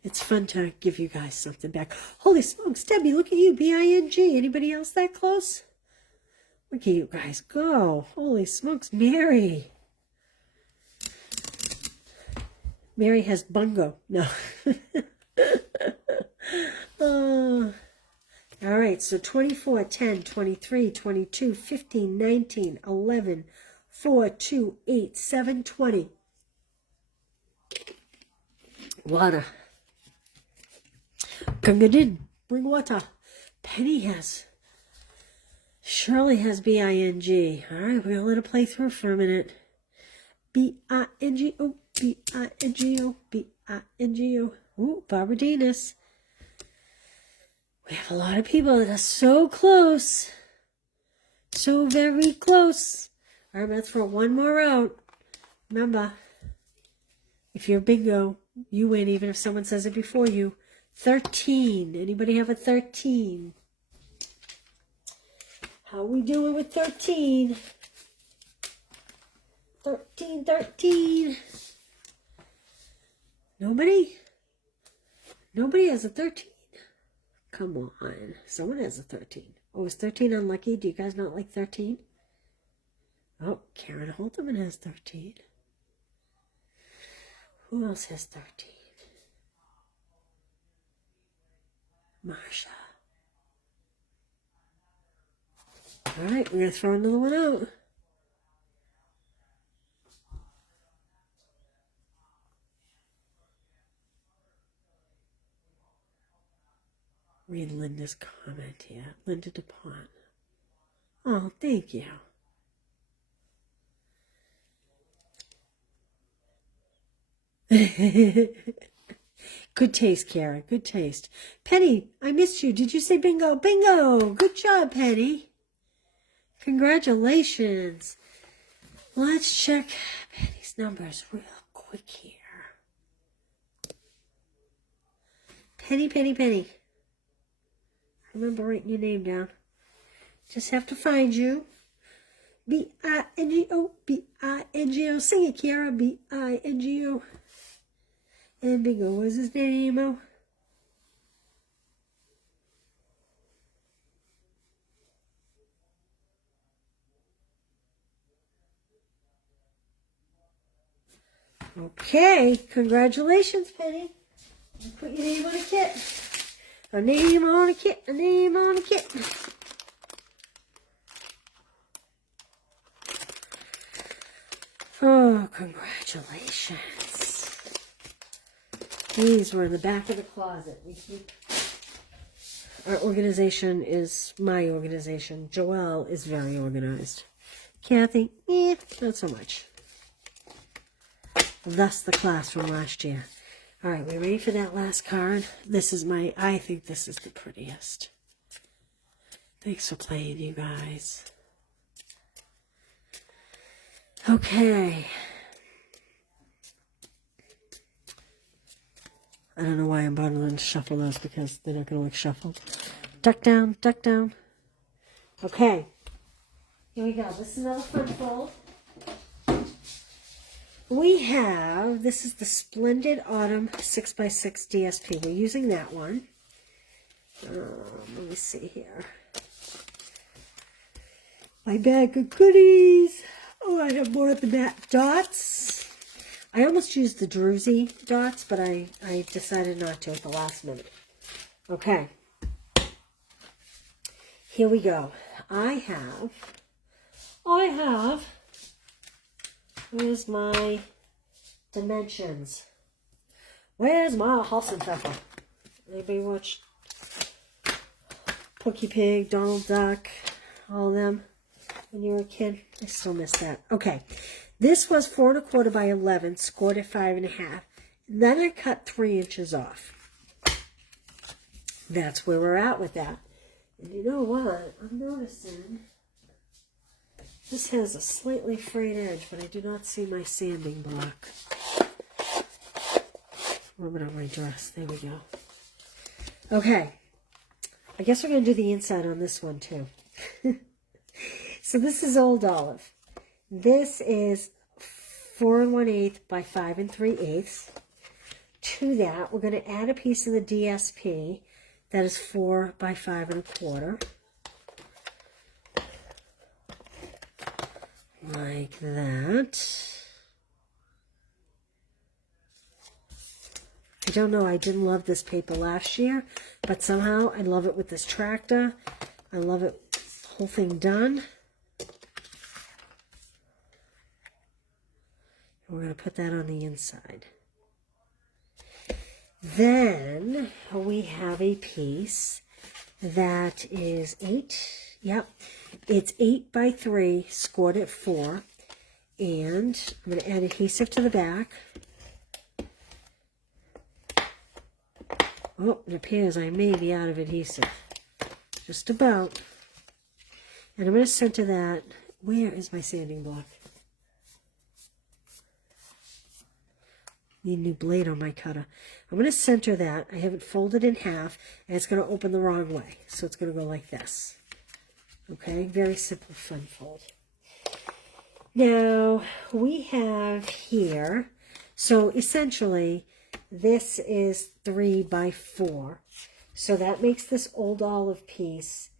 It's fun to give you guys something back. Holy smokes, Debbie, look at you, B-I-N-G. Anybody else that close? Look at you guys go. Holy smokes, Mary. Mary has bungo. No. All right, so 24, 10, 23, 22, 15, 19, 11, 4, 2, 8, 7, 20. Water. Gungadin, bring water. Penny has. Shirley has B-I-N-G. All right, we're going to let it play through for a minute. B-I-N-G-O, B-I-N-G-O, B-I-N-G-O. Ooh, Barbara Denis. We have a lot of people that are so close. So very close. All right, let's throw one more out. Remember, if you're bingo, you win even if someone says it before you. 13. Anybody have a 13? How we doing with 13? 13, 13. Nobody? Nobody has a 13? Come on. Someone has a 13. Oh, is 13 unlucky? Do you guys not like 13? Oh, Karen Holterman has 13. Who else has 13? Marsha. All right, we're going to throw another one out. Read Linda's comment here. Linda DuPont. Oh, thank you. Good taste, Kara. Good taste. Penny, I missed you. Did you say bingo? Bingo! Good job, Penny. Congratulations. Let's check Penny's numbers real quick here. Penny, Penny, Penny. Remember writing your name down. Just have to find you. B-I-N-G-O, B-I-N-G-O. Sing it, Kiara. B-I-N-G-O. And bingo, what's his name? Okay, congratulations, Penny. You put your name on a kit. A name on a kit, a name on a kit. Oh, congratulations. These were in the back of the closet. We keep... Our organization is my organization. Joelle is very organized. Kathy, not so much. Thus the class from last year. All right, we ready for that last card? This is my, I think this is the prettiest. Thanks for playing, you guys. Okay. I don't know why I'm bothering to shuffle those because they're not going to look shuffled. Duck down, duck down. Okay. Here we go. This is another fun fold. We have, this is the Splendid Autumn 6x6 DSP. We're using that one. Let me see here. My bag of goodies. Oh, I have more of the matte dots. I almost used the Druzy dots, but I decided not to at the last minute. Okay. here we go. I have, where's my dimensions? Where's my Hassenpfeffer? Anybody watch Porky Pig, Donald Duck, all of them when you were a kid? I still miss that. Okay, this was 4 1/4 by 11, scored at 5 1/2. Then I cut 3 inches off. That's where we're at with that. And you know what? I'm noticing this has a slightly frayed edge, but I do not see my sanding block. Rub it on my dress. There we go. Okay. I guess we're going to do the inside on this one too. So this is Old Olive. This is 4 1/8 by 5 3/8. To that, we're going to add a piece of the DSP that is 4 by 5 1/4. Like that. I don't know, I didn't love this paper last year, but somehow I love it with this tractor. I love it, whole thing done. We're going to put that on the inside. Then we have a piece that is 8. Yep, it's 8 by 3, scored at 4. And I'm going to add adhesive to the back. Oh, it appears I may be out of adhesive. Just about. And I'm going to center that. Where is my sanding block? Need a new blade on my cutter. I'm going to center that. I have it folded in half, and it's going to open the wrong way. So it's going to go like this. Okay, very simple fun fold. Now, we have here, so essentially, this is 3 by 4. So that makes this Old Olive piece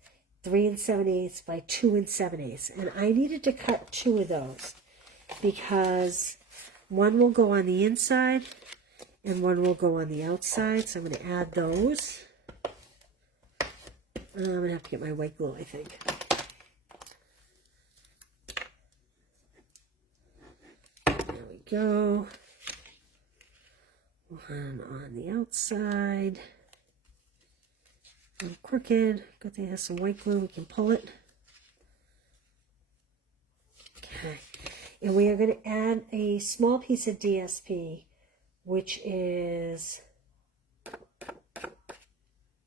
3 7/8 by 2 7/8. And I needed to cut 2 of those because one will go on the inside and one will go on the outside. So I'm going to add those. I'm going to have to get my white glue, I think. There we go. One on the outside. A little crooked. Good thing it has some white glue. We can pull it. Okay. And we are going to add a small piece of DSP, which is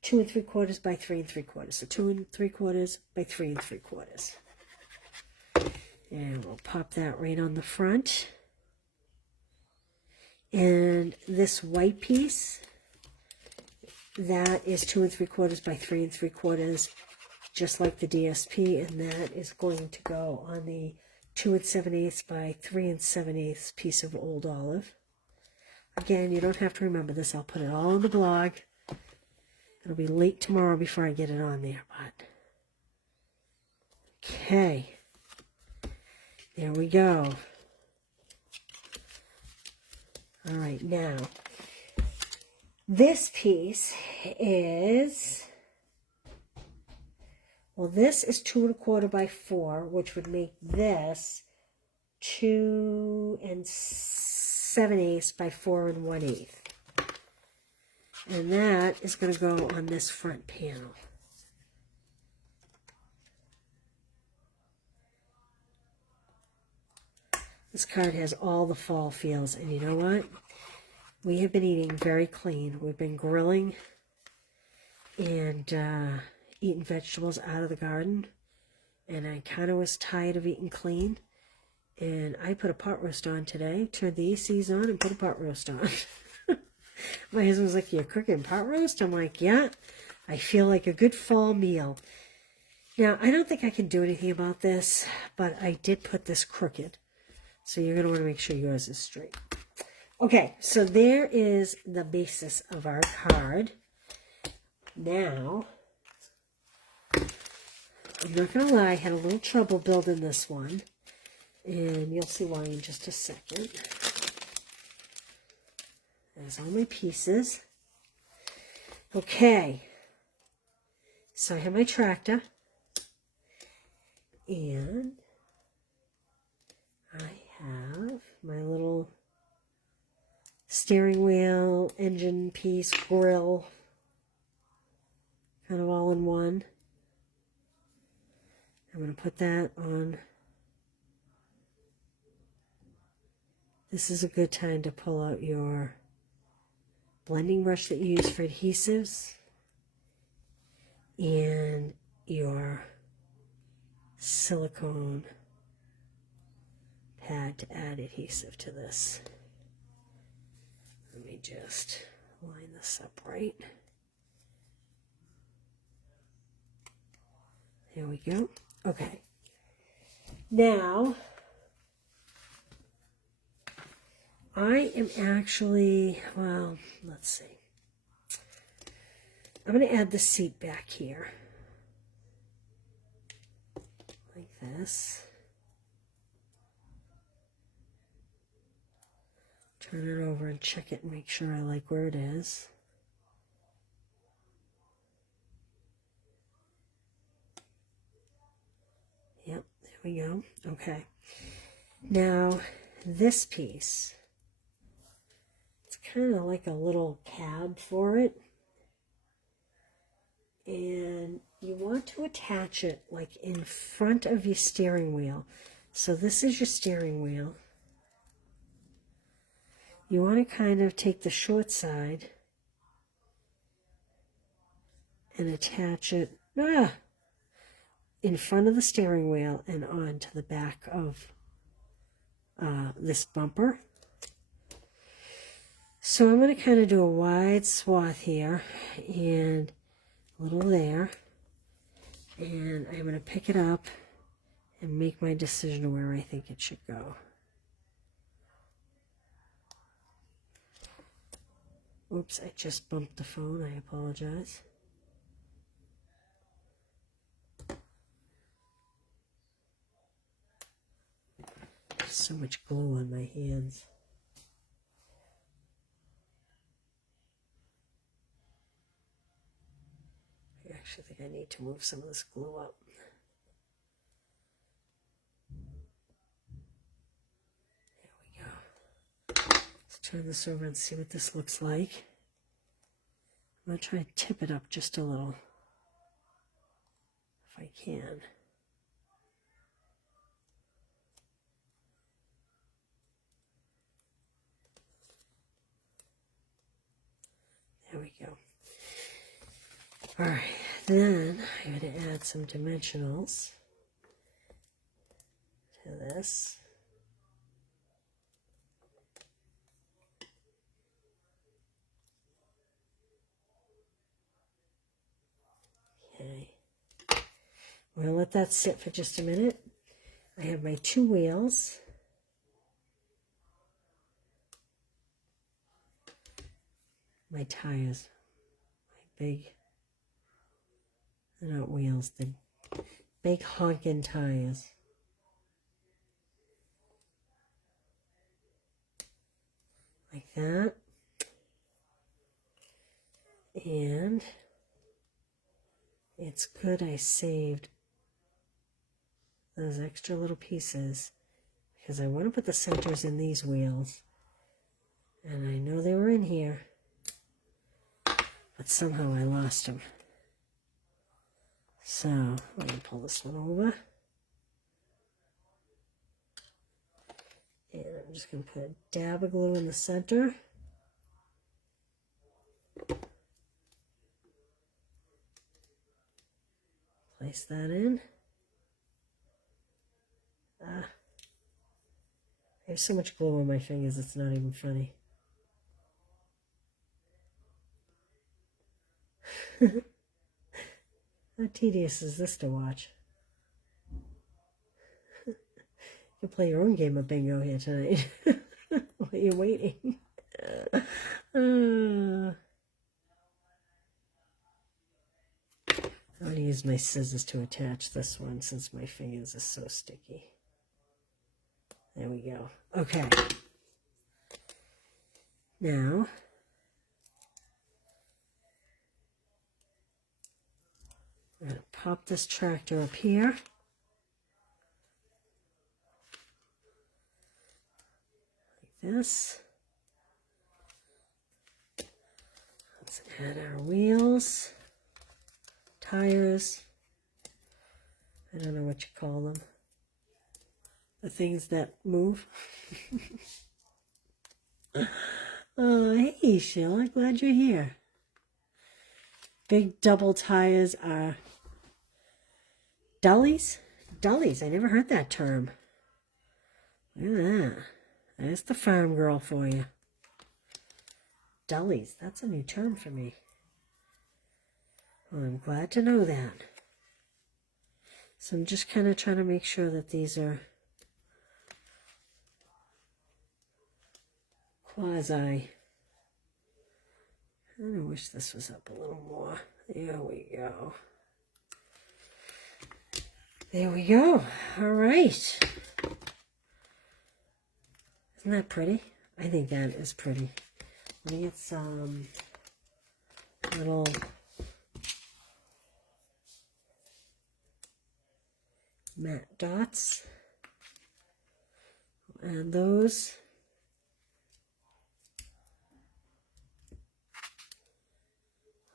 2 3/4 by 3 3/4. So 2 3/4 by 3 3/4. And we'll pop that right on the front. And this white piece, that is 2 3/4 by 3 3/4, just like the DSP, and that is going to go on the 2 7/8 by 3 7/8 piece of Old Olive. Again, you don't have to remember this. I'll put it all on the blog. It'll be late tomorrow before I get it on there, but okay. There we go. All right, now, this piece is, well, this is 2 1/4 by 4, which would make this 2 7/8 by 4 1/8. And that is going to go on this front panel. This card has all the fall feels, and you know what? We have been eating very clean. We've been grilling and eating vegetables out of the garden, and I kind of was tired of eating clean, and I put a pot roast on today, turned the ACs on and put a pot roast on. My husband was like, "You're cooking pot roast?" I'm like, "Yeah, I feel like a good fall meal." Now, I don't think I can do anything about this, but I did put this crooked. So you're going to want to make sure yours is straight. Okay, so there is the basis of our card. Now, I'm not going to lie, I had a little trouble building this one. And you'll see why in just a second. There's all my pieces. Okay, so I have my tractor. And I have my little steering wheel, engine piece, grill, kind of all in one. I'm going to put that on. This is a good time to pull out your blending brush that you use for adhesives and your silicone pad to add adhesive to this. Let me just line this up right. There we go. Okay. Now, I am actually, well, let's see. I'm going to add the seat back here. Like this. Turn it over and check it and make sure I like where it is. Yep, there we go. Okay. Now, this piece, it's kind of like a little cab for it. And you want to attach it like in front of your steering wheel. So this is your steering wheel. You want to kind of take the short side and attach it in front of the steering wheel and onto the back of this bumper. So I'm going to kind of do a wide swath here and a little there. And I'm going to pick it up and make my decision where I think it should go. Oops, I just bumped the phone. I apologize. There's so much glue on my hands. I actually think I need to move some of this glue up. There we go. Let's turn this over and see what this looks like. I'm going to try and tip it up just a little, if I can. There we go. All right, then I'm going to add some dimensionals to this. Okay. I'm going to let that sit for just a minute. I have my 2 wheels. My tires, my big, they're not wheels, they're big honking tires. Like that. And it's good I saved those extra little pieces because I want to put the centers in these wheels. And I know they were in here, but somehow I lost them. So I'm going to pull this one over. And I'm just going to put a dab of glue in the center. Place that in. I have so much glue on my fingers, it's not even funny. How tedious is this to watch? You can play your own game of bingo here tonight while you're waiting. I'm going to use my scissors to attach this one since my fingers are so sticky. There we go. Okay. Now, I'm going to pop this tractor up here. this. Let's add our wheels, tires. I don't know what you call them. The things that move. Oh, hey, Sheila. Glad you're here. Big double tires are dullies? Dullies. I never heard that term. Look at that. There's the farm girl for you. Dullies. That's a new term for me. Well, I'm glad to know that. So I'm just kind of trying to make sure that these are quasi. I wish this was up a little more. There we go. There we go. All right. Isn't that pretty? I think that is pretty. Let me get some little matte dots. And those.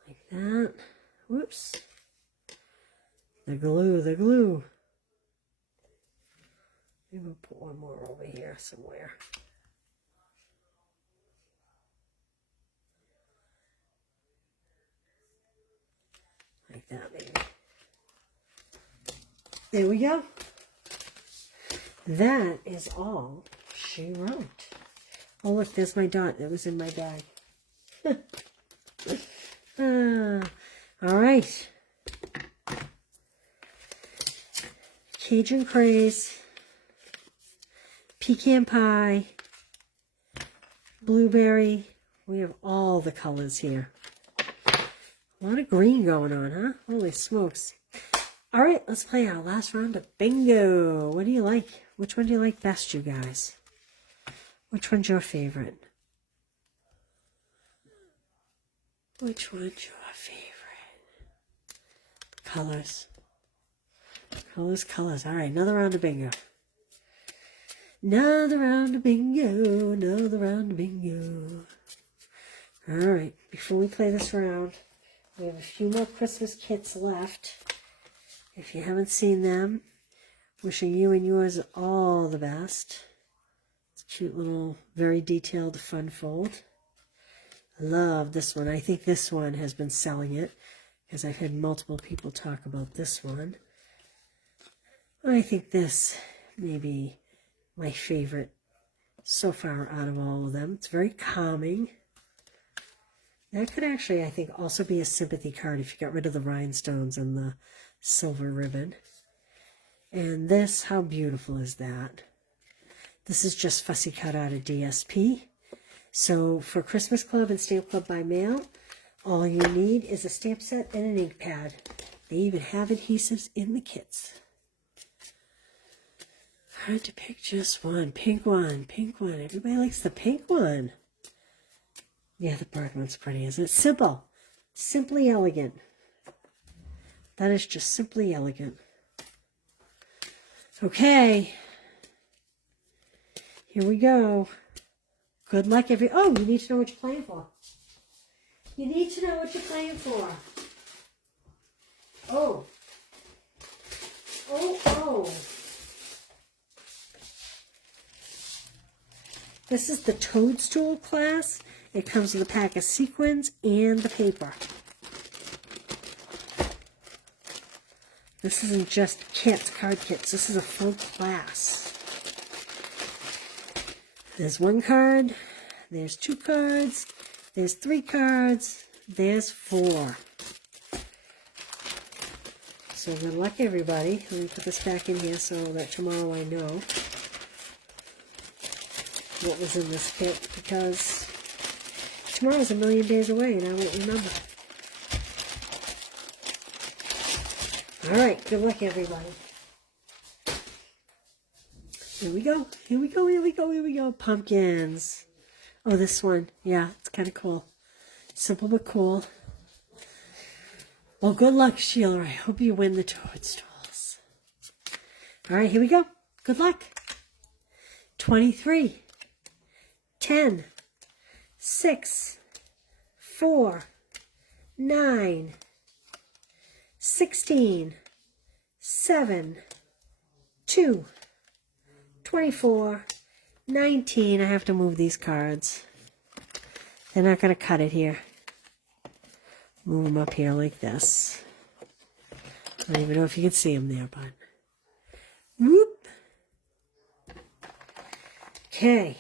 Like that. Whoops. The glue, the glue. Maybe we'll put one more over here somewhere. Like that, maybe. There we go. That is all she wrote. Oh, look, there's my dot that was in my bag. All right. Cajun Craze, pecan pie, blueberry. We have all the colors here. A lot of green going on, huh? Holy smokes. All right, let's play our last round of bingo. What do you like? Which one do you like best, you guys? Which one's your favorite? Which one's your favorite? Colors. Colors, colors. All right, another round of bingo. Another round of bingo. Another round of bingo. All right, before we play this round, we have a few more Christmas kits left. If you haven't seen them, wishing you and yours all the best. It's a cute little, very detailed fun fold. I love this one. I think this one has been selling it because I've had multiple people talk about this one. I think this may be my favorite so far out of all of them. It's very calming. That could actually, I think, also be a sympathy card if you got rid of the rhinestones and the silver ribbon. And this, how beautiful is that? This is just fussy cut out of DSP. So for Christmas Club and Stamp Club by mail, all you need is a stamp set and an ink pad. They even have adhesives in the kits. Hard to pick just one. Pink one. Pink one. Everybody likes the pink one. Yeah, the bird one's pretty, isn't it? Simple. Simply elegant. That is just simply elegant. Okay. Here we go. Good luck, Oh, you need to know what you're playing for. You need to know what you're playing for. Oh. Oh, oh. This is the Toadstool class. It comes with a pack of sequins and the paper. This isn't just kits, card kits. This is a full class. There's one card. There's two cards. There's three cards. There's four. So good luck, everybody. Let me put this back in here so that tomorrow I know what was in this kit, because tomorrow's a million days away and I won't remember. All right, good luck, everybody. Here we go. Here we go. Here we go. Here we go. Pumpkins. Oh, this one. Yeah, it's kind of cool. Simple but cool. Well, good luck, Sheila. I hope you win the toadstools. All right, here we go. Good luck. 23, 10, 6, 4, 9, 16, 7, 2, 24, 19. I have to move these cards. They're not going to cut it here. Move them up here like this. I don't even know if you can see them there, but whoop. Okay.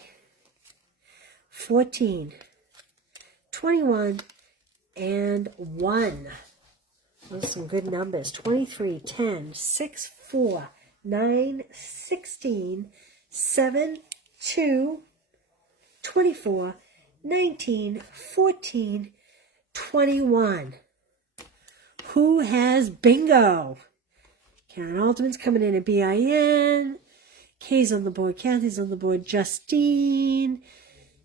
14, 21, and 1. Those are some good numbers. 23, 10, 6, 4, 9, 16, 7, 2, 24, 19, 14, 21. Who has bingo? Karen Alderman's coming in at BIN. Kay's on the board. Kathy's on the board. Justine.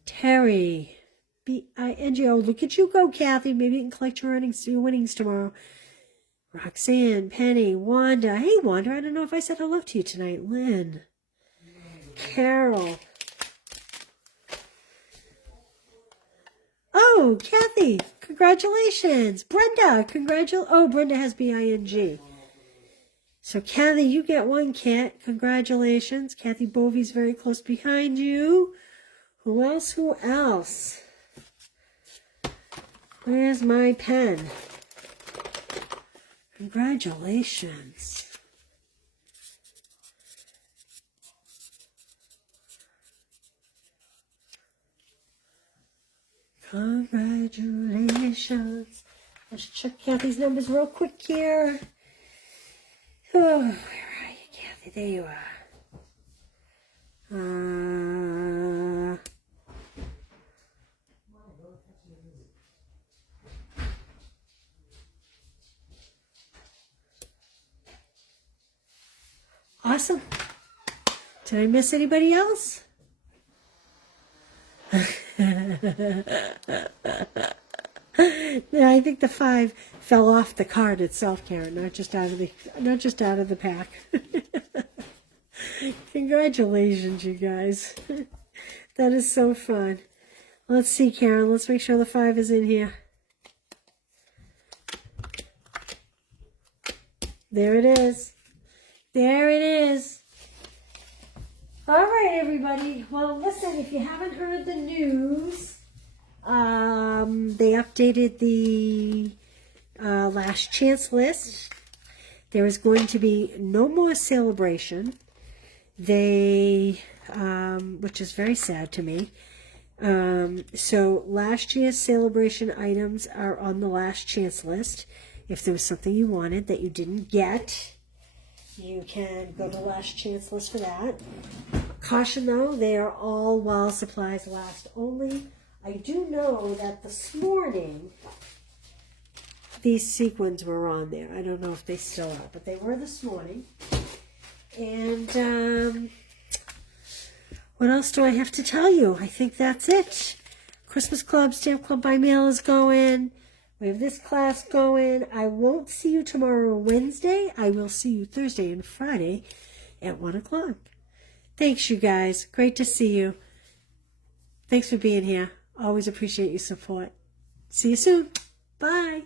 Terry. BINGO. Look at you go, Kathy. Maybe you can collect your winnings tomorrow. Roxanne. Penny. Wanda. Hey, Wanda. I don't know if I said hello to you tonight. Lynn. Carol. Oh, Kathy, congratulations. Brenda, oh, Brenda has BING. So, Kathy, you get one cat. Congratulations. Kathy Bovey's very close behind you. Who else? Where's my pen? Congratulations. Congratulations. Let's check Kathy's numbers real quick here. Oh, where are you, Kathy? There you are. Awesome. Did I miss anybody else? Yeah, I think the 5 fell off the card itself, Karen, not just out of the pack. Congratulations, you guys. That is so fun. Let's see, Karen. Let's make sure the 5 is in here. There it is. There it is. All right, everybody. Well, listen, if you haven't heard the news, they updated the last chance list. There is going to be no more celebration. Which is very sad to me. So last year's celebration items are on the last chance list. If there was something you wanted that you didn't get, you can go to the last chance list for that. Caution though, they are all while supplies last only. I do know that this morning these sequins were on there. I don't know if they still are, but they were this morning. And what else do I have to tell you? I think that's it. Christmas Club, Stamp Club by Mail is going. We have this class going. I won't see you tomorrow, Wednesday. I will see you Thursday and Friday at 1 o'clock. Thanks, you guys. Great to see you. Thanks for being here. Always appreciate your support. See you soon. Bye.